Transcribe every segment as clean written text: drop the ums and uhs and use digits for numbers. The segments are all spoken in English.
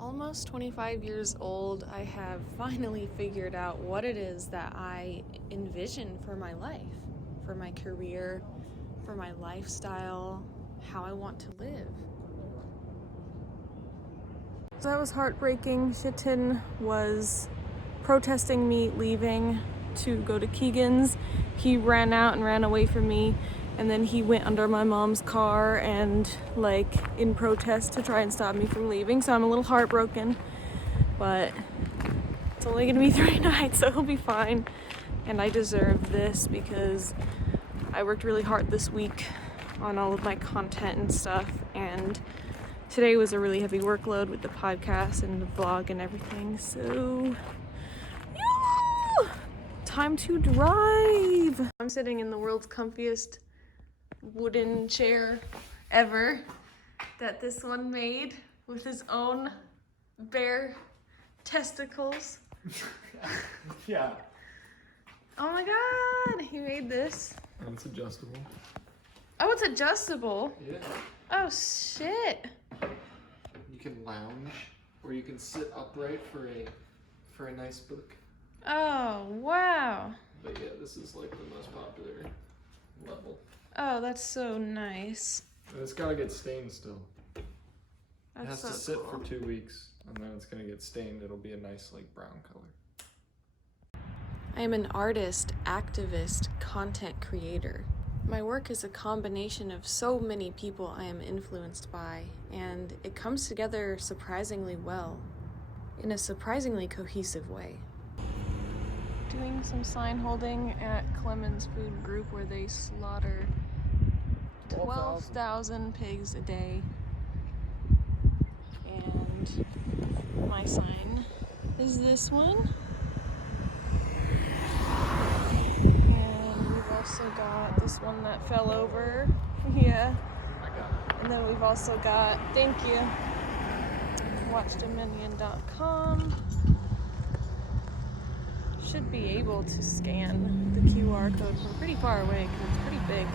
almost 25 years old, I have finally figured out what it is that I envision for my life, for my career, for my lifestyle, how I want to live. So that was heartbreaking. Shitin was protesting me leaving to go to Keegan's. He ran out and ran away from me, and then he went under my mom's car and in protest to try and stop me from leaving. So I'm a little heartbroken, but it's only gonna be 3 nights, so he'll be fine. And I deserve this because I worked really hard this week on all of my content and stuff, and today was a really heavy workload with the podcast and the vlog and everything, so yeah! Time to drive! I'm sitting in the world's comfiest wooden chair ever that this one made with his own bare testicles. Yeah. Oh my god, he made this. And it's adjustable. Oh, it's adjustable? Yeah. Oh shit. You can lounge, or you can sit upright for a nice book. Oh, wow. But yeah, this is like the most popular level. Oh, that's so nice. And it's gotta get stained still. That's it has so to sit cool. for 2 weeks, and then it's gonna get stained. It'll be a nice brown color. I am an artist, activist, content creator. My work is a combination of so many people I am influenced by, and it comes together surprisingly well, in a surprisingly cohesive way. Doing some sign holding at Clemens Food Group where they slaughter 12,000 pigs a day. And my sign is this one. And we've also got this one that fell over. Yeah. And then we've also got, thank you, watchdominion.com. Should be able to scan the QR code from pretty far away because it's pretty big.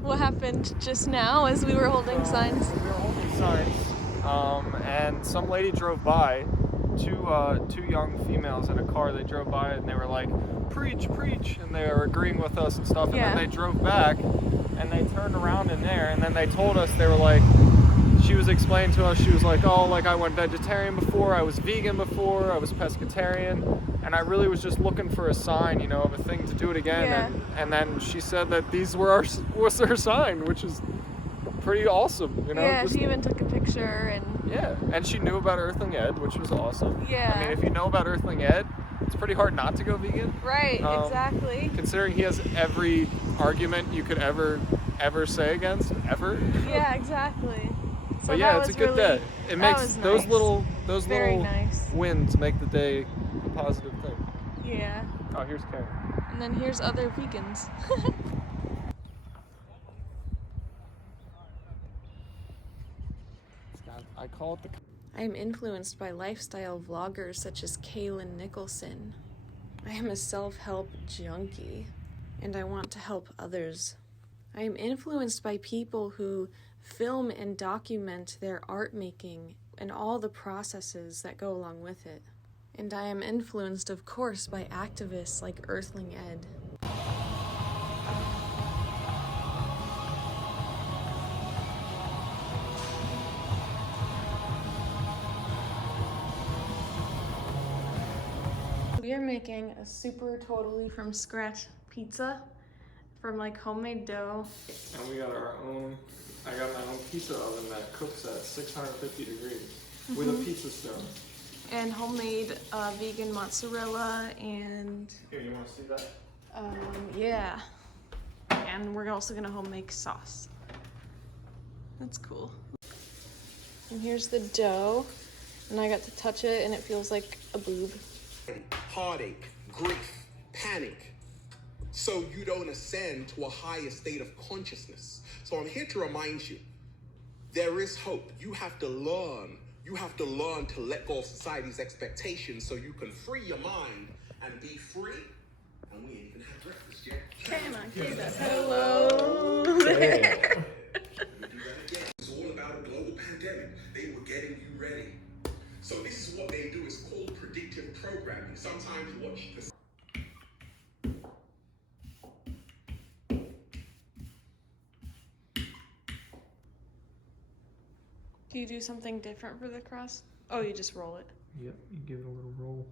What happened just now as we were holding signs? We were holding signs, and some lady drove by, two young females in a car. They drove by and they were like, preach, preach, and they were agreeing with us and stuff. And Yeah. then they drove back and they turned around in there, and then they told us, they were like, she was explaining to us, she was like, oh, I went vegetarian before, I was vegan before, I was pescatarian, and I really was just looking for a sign, of a thing to do it again. Yeah. And then she said that these was her sign, which is pretty awesome, Yeah, she even took a picture and... Yeah, and she knew about Earthling Ed, which was awesome. Yeah. I mean, if you know about Earthling Ed, it's pretty hard not to go vegan. Right, exactly. Considering he has every argument you could ever say against, ever. Yeah, exactly. So but yeah, it's a good day. It makes those little nice. wins make the day a positive thing. Yeah. Oh, here's Karen. And then here's other vegans. I call it the... I am influenced by lifestyle vloggers such as Kaylin Nicholson. I am a self-help junkie, and I want to help others. I am influenced by people who film and document their art making and all the processes that go along with it. And I am influenced, of course, by activists like Earthling Ed. We are making a super totally from scratch pizza from homemade dough. And we got I got my own pizza oven that cooks at 650 degrees with a pizza stone. And homemade vegan mozzarella and... Here, you want to see that? Yeah. And we're also gonna home make sauce. That's cool. And here's the dough. And I got to touch it and it feels like a boob. Heartache, grief, panic, so you don't ascend to a higher state of consciousness. So I'm here to remind you, there is hope. You have to learn to let go of society's expectations so you can free your mind and be free. And we ain't even had breakfast yet. Can I get a hello? Let me do that again. It's all about a global pandemic. They were getting you ready. what they do is called predictive programming. Sometimes watch the Do you do something different for the crust? Oh, you just roll it. Yep, you give it a little roll.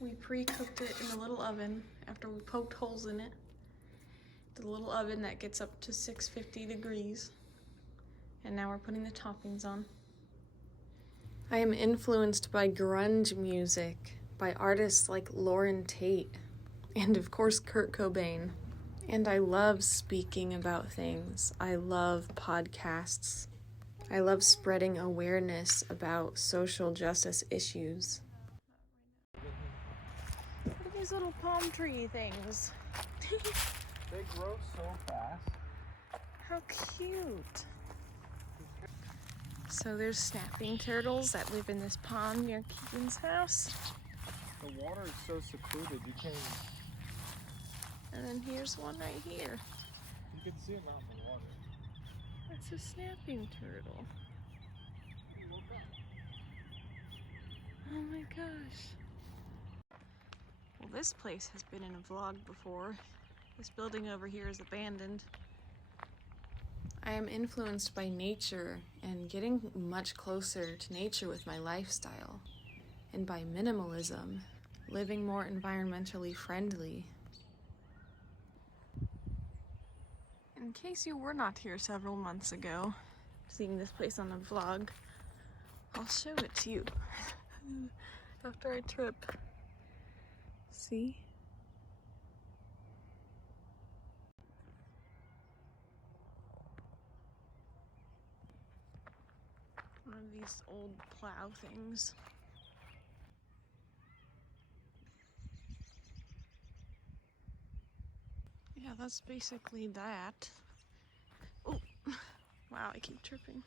We pre-cooked it in a little oven after we poked holes in it. The little oven that gets up to 650 degrees. And now we're putting the toppings on. I am influenced by grunge music, by artists like Lauren Tate, and of course Kurt Cobain. And I love speaking about things. I love podcasts. I love spreading awareness about social justice issues. What are these little palm tree things? They grow so fast. How cute. So there's snapping turtles that live in this pond near Keegan's house. The water is so secluded, you can't even... And then here's one right here. You can see them out in the water. That's a snapping turtle. Oh my gosh. Well, this place has been in a vlog before. This building over here is abandoned. I am influenced by nature and getting much closer to nature with my lifestyle. And by minimalism, living more environmentally friendly. In case you were not here several months ago, seeing this place on a vlog, I'll show it to you after our trip. See? One of these old plow things. Yeah, that's basically that. Oh, wow, I keep tripping.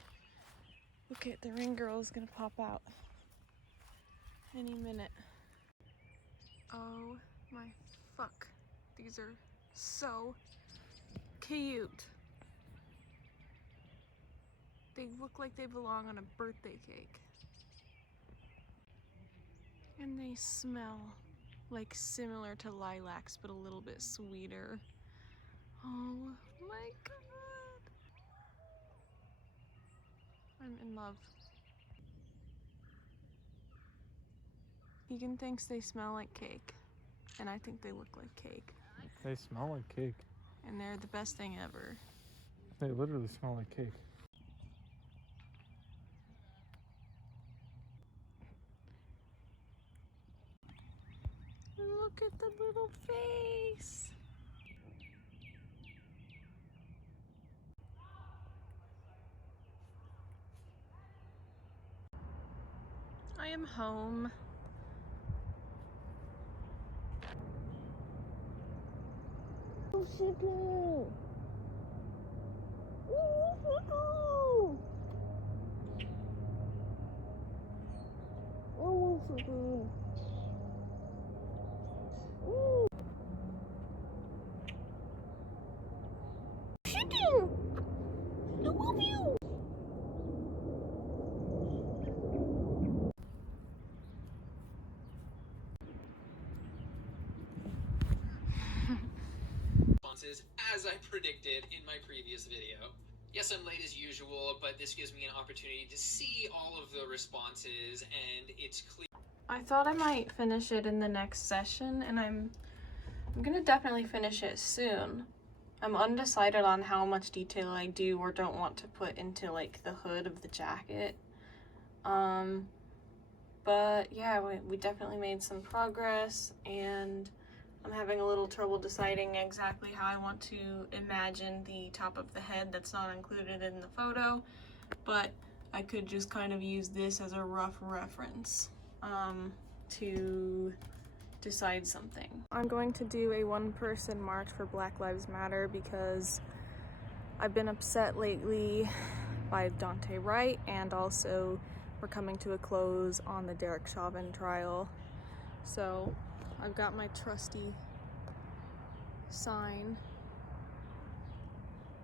Okay, the ring girl is gonna pop out any minute. Oh my fuck. These are so cute. They look like they belong on a birthday cake. And they smell like similar to lilacs, but a little bit sweeter. Oh my god. I'm in love. Keegan thinks they smell like cake, and I think they look like cake. They smell like cake. And they're the best thing ever. They literally smell like cake. Look at the little face. I am home. Oh, Chicken! Oh, Chicken! Chicken! I love you! As I predicted in my previous video. Yes, I'm late as usual, but this gives me an opportunity to see all of the responses, and it's clear. I thought I might finish it in the next session, and I'm gonna definitely finish it soon. I'm undecided on how much detail I do or don't want to put into like the hood of the jacket. But yeah, we definitely made some progress, and I'm having a little trouble deciding exactly how I want to imagine the top of the head that's not included in the photo, but I could just kind of use this as a rough reference to decide something. I'm going to do a one-person march for Black Lives Matter because I've been upset lately by Dante Wright, and also we're coming to a close on the Derek Chauvin trial. So I've got my trusty sign.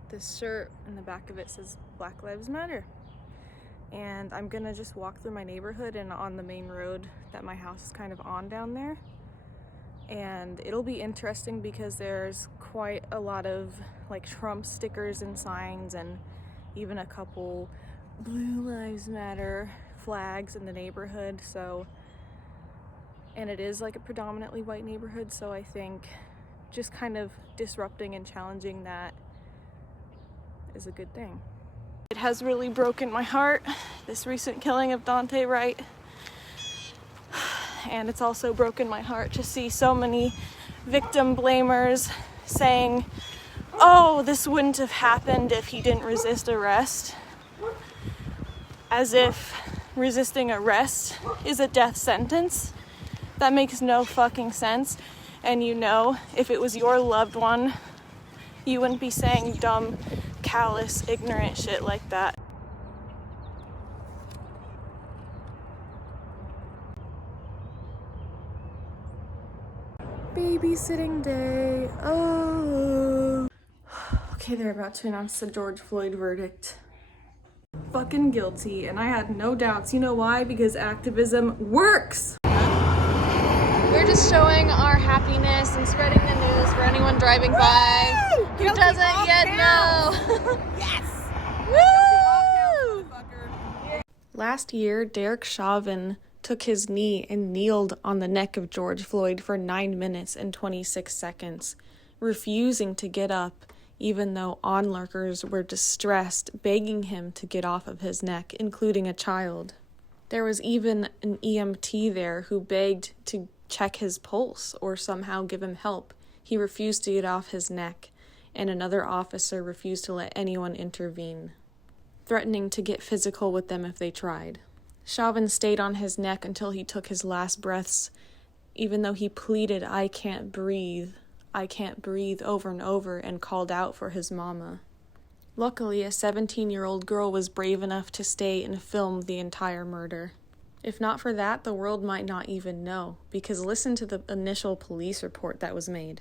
This shirt in the back of it says Black Lives Matter. and I'm gonna just walk through my neighborhood and on the main road that my house is kind of on down there. And it'll be interesting because there's quite a lot of like Trump stickers and signs and even a couple Blue Lives Matter flags in the neighborhood. So, and it is like a predominantly white neighborhood, so I think just kind of disrupting and challenging that is a good thing. It has really broken my heart, this recent killing of Dante Wright. And it's also broken my heart to see so many victim blamers saying, oh, this wouldn't have happened if he didn't resist arrest. As if resisting arrest is a death sentence. That makes no fucking sense. And you know, if it was your loved one, you wouldn't be saying dumb, callous, ignorant shit like that. Babysitting day. Oh. Okay, they're about to announce the George Floyd verdict. Fucking guilty, and I had no doubts. You know why? Because activism works! We're just showing our happiness and spreading the news for anyone driving by who doesn't yet know. Yes! Woo! Last year, Derek Chauvin took his knee and kneeled on the neck of George Floyd for 9 minutes and 26 seconds, refusing to get up, even though onlookers were distressed, begging him to get off of his neck, including a child. There was even an EMT there who begged to check his pulse or somehow give him help. He refused to get off his neck, and another officer refused to let anyone intervene, threatening to get physical with them if they tried. Chauvin stayed on his neck until he took his last breaths, even though he pleaded, I can't breathe, over and over, and called out for his mama. Luckily, a 17-year-old girl was brave enough to stay and film the entire murder. If not for that, the world might not even know, because listen to the initial police report that was made.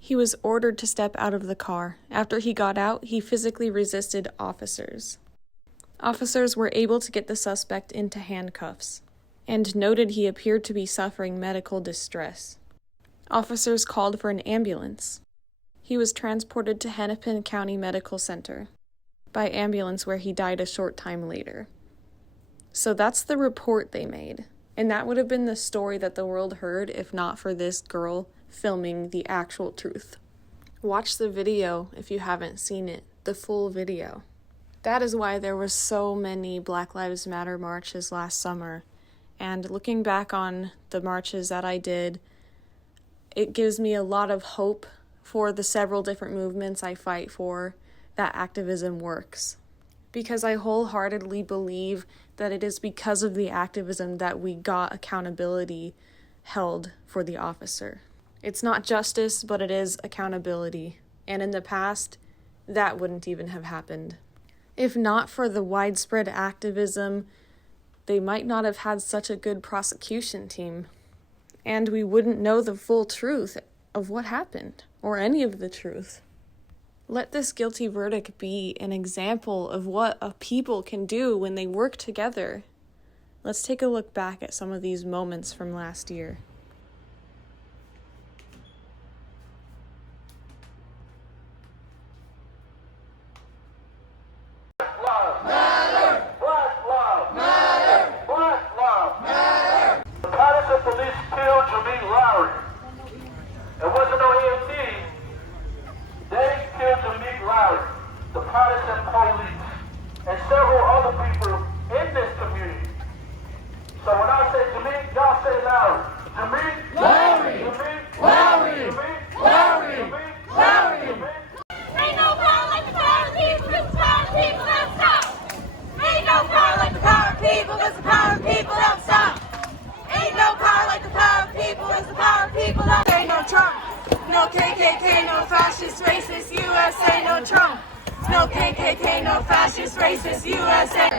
He was ordered to step out of the car. After he got out, he physically resisted officers. Officers were able to get the suspect into handcuffs, and noted he appeared to be suffering medical distress. Officers called for an ambulance. He was transported to Hennepin County Medical Center by ambulance, where he died a short time later. So that's the report they made, and that would have been the story that the world heard if not for this girl filming the actual truth. Watch the video if you haven't seen it, the full video. That is why there were so many Black Lives Matter marches last summer, and looking back on the marches that I did, it gives me a lot of hope for the several different movements I fight for that activism works. Because I wholeheartedly believe that it is because of the activism that we got accountability held for the officer. It's not justice, but it is accountability. And in the past, that wouldn't even have happened. If not for the widespread activism, they might not have had such a good prosecution team. And we wouldn't know the full truth of what happened, or any of the truth. Let this guilty verdict be an example of what a people can do when they work together. Let's take a look back at some of these moments from last year. It wasn't no EMT. They killed Jameek Lowry, the Protestant police, and several other people in this community. So when I say Jameek, y'all say Lowry. Jameek Lowry. Jameek Lowry. Jameek Lowry. Jameek Lowry. Ain't no power like the power of people, 'cause the power of people don't stop. Ain't no power like the power of people, 'cause the power of people don't stop. Ain't no power like the power of people, 'cause the power of people don't. Ain't no Trump, no KKK, no fascist, racist USA, no Trump, no KKK, no fascist, racist USA.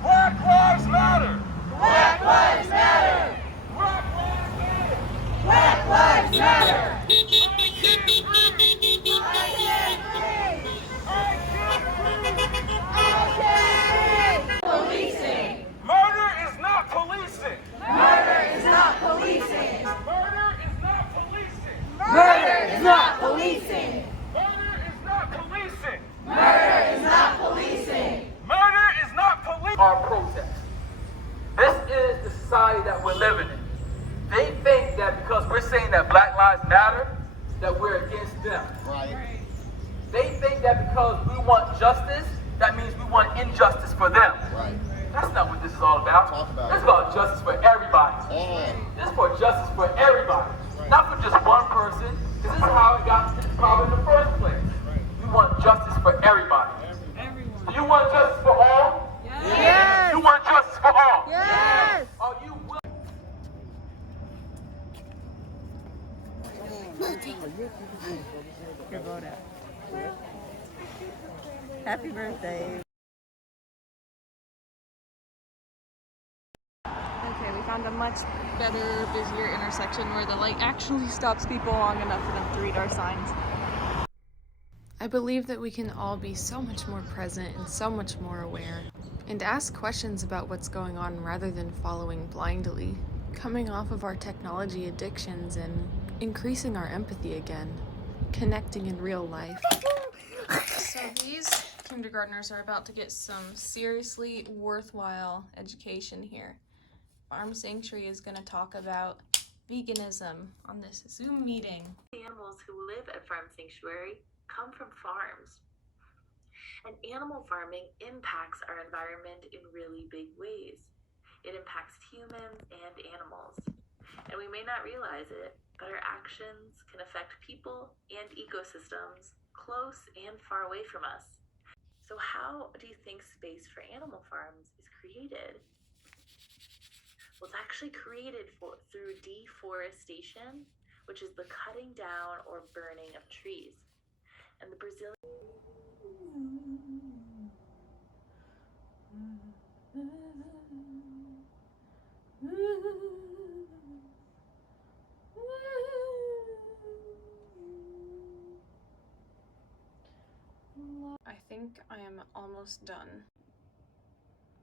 Black Lives Matter. Black Lives Matter. Black Lives Matter. Policing. saying that Black Lives Matter, that we're against them. Right. They think that because we want justice, that means we want injustice for them. Right. That's not what this is all about. Talk about It's it. about justice for everybody. This is for justice for everybody, not for just one person, because this is how it got to this problem in the first place. We want justice for everybody. Do you want justice for all? Yes. You want justice for all? Yes. Are you willing? Your vote out. Happy birthday. Okay, we found a much better, busier intersection where the light actually stops people long enough for them to read our signs. I believe that we can all be so much more present and so much more aware, and ask questions about what's going on rather than following blindly, coming off of our technology addictions and increasing our empathy again, connecting in real life. So these kindergartners are about to get some seriously worthwhile education here. Farm Sanctuary is going to talk about veganism on this Zoom meeting. The animals who live at Farm Sanctuary come from farms. And animal farming impacts our environment in really big ways. It impacts humans and animals. And we may not realize it, but our actions can affect people and ecosystems close and far away from us. So how do you think space for animal farms is created? Well, it's actually created through deforestation, which is the cutting down or burning of trees. And the Brazilian I think I am almost done.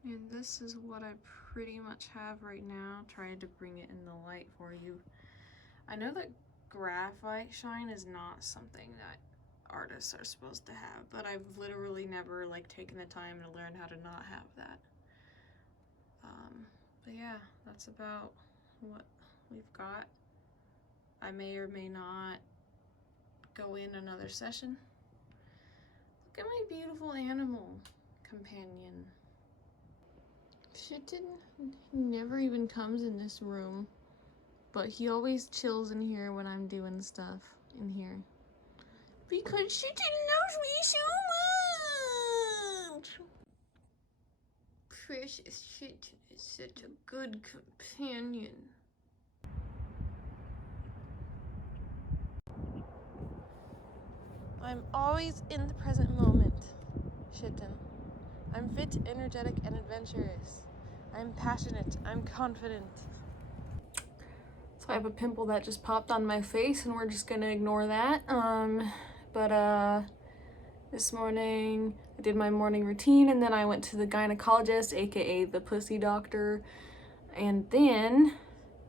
And this is what I pretty much have right now. Tried to bring it in the light for you. I know that graphite shine is not something that artists are supposed to have, but I've literally never taken the time to learn how to not have that. But yeah, that's about what we've got. I may or may not go in another session. Look at my beautiful animal companion. Shitten never even comes in this room, but he always chills in here when I'm doing stuff in here. Because Shitten knows me so much! Precious Shitten is such a good companion. I'm always in the present moment, Shitten. I'm fit, energetic, and adventurous. I'm passionate. I'm confident. So I have a pimple that just popped on my face, and we're just gonna ignore that. This morning I did my morning routine, and then I went to the gynecologist, aka the pussy doctor, and then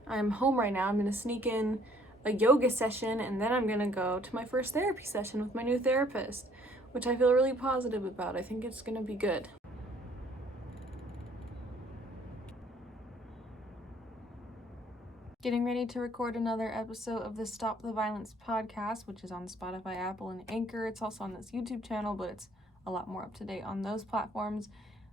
I'm home right now. I'm gonna sneak in a yoga session, and then I'm gonna go to my first therapy session with my new therapist, which I feel really positive about. I think it's gonna be good. Getting ready to record another episode of the Stop the Violence podcast, which is on Spotify, Apple, and Anchor. It's also on this YouTube channel, but it's a lot more up to date on those platforms.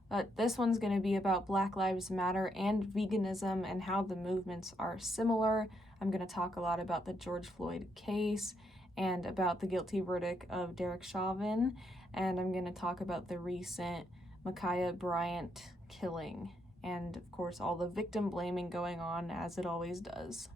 But this one's going to be about Black Lives Matter and veganism and how the movements are similar. I'm going to talk a lot about the George Floyd case and about the guilty verdict of Derek Chauvin. And I'm going to talk about the recent Ma'Khia Bryant killing. And of course, all the victim blaming going on, as it always does.